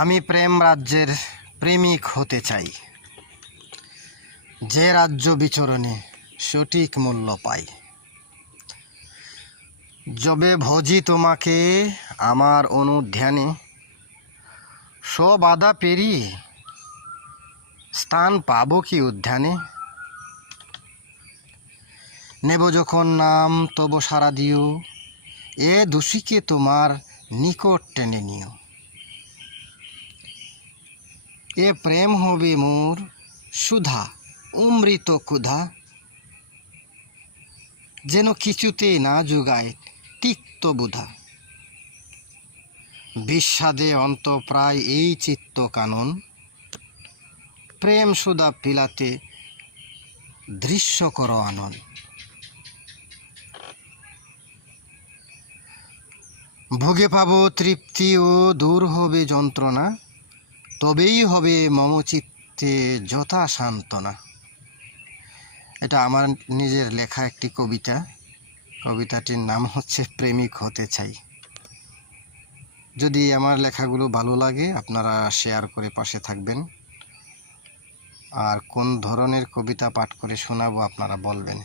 আমি প্রেম রাজ্যের প্রেমিক হতে চাই, যে রাজ্য বিচরণে সঠিক মূল্য পাই। যবে ভজি তোমাকে আমার অনুধ্যানে, বাধা পেরিয়ে স্থান পাব কি উদ্যানে। নেব যখন নাম তব সারা দিও, এ দোষীকে তোমার নিকট টেনে নিও। এ প্রেম হবে মোর সুধা অমৃত ক্ষুধা, যেন কিছুতেই না যোগায় তিক্ত বুধা। বিস্বাদে অন্ত প্রায় এই চিত্ত কানন, প্রেম সুধা পিলাতে দৃশ্য কর আনন। ভোগে পাব তৃপ্তি ও দূর হবে যন্ত্রণা, তবেই হবে মম চিত্তে যথা সান্ত্বনা। এটা আমার নিজের লেখা একটি কবিতা। কবিতাটির নাম হচ্ছে প্রেমিক হতে চাই। যদি আমার লেখাগুলো ভালো লাগে আপনারা শেয়ার করে পাশে থাকবেন। আর কোন ধরনের কবিতা পাঠ করে শোনাবো আপনারা বলবেন।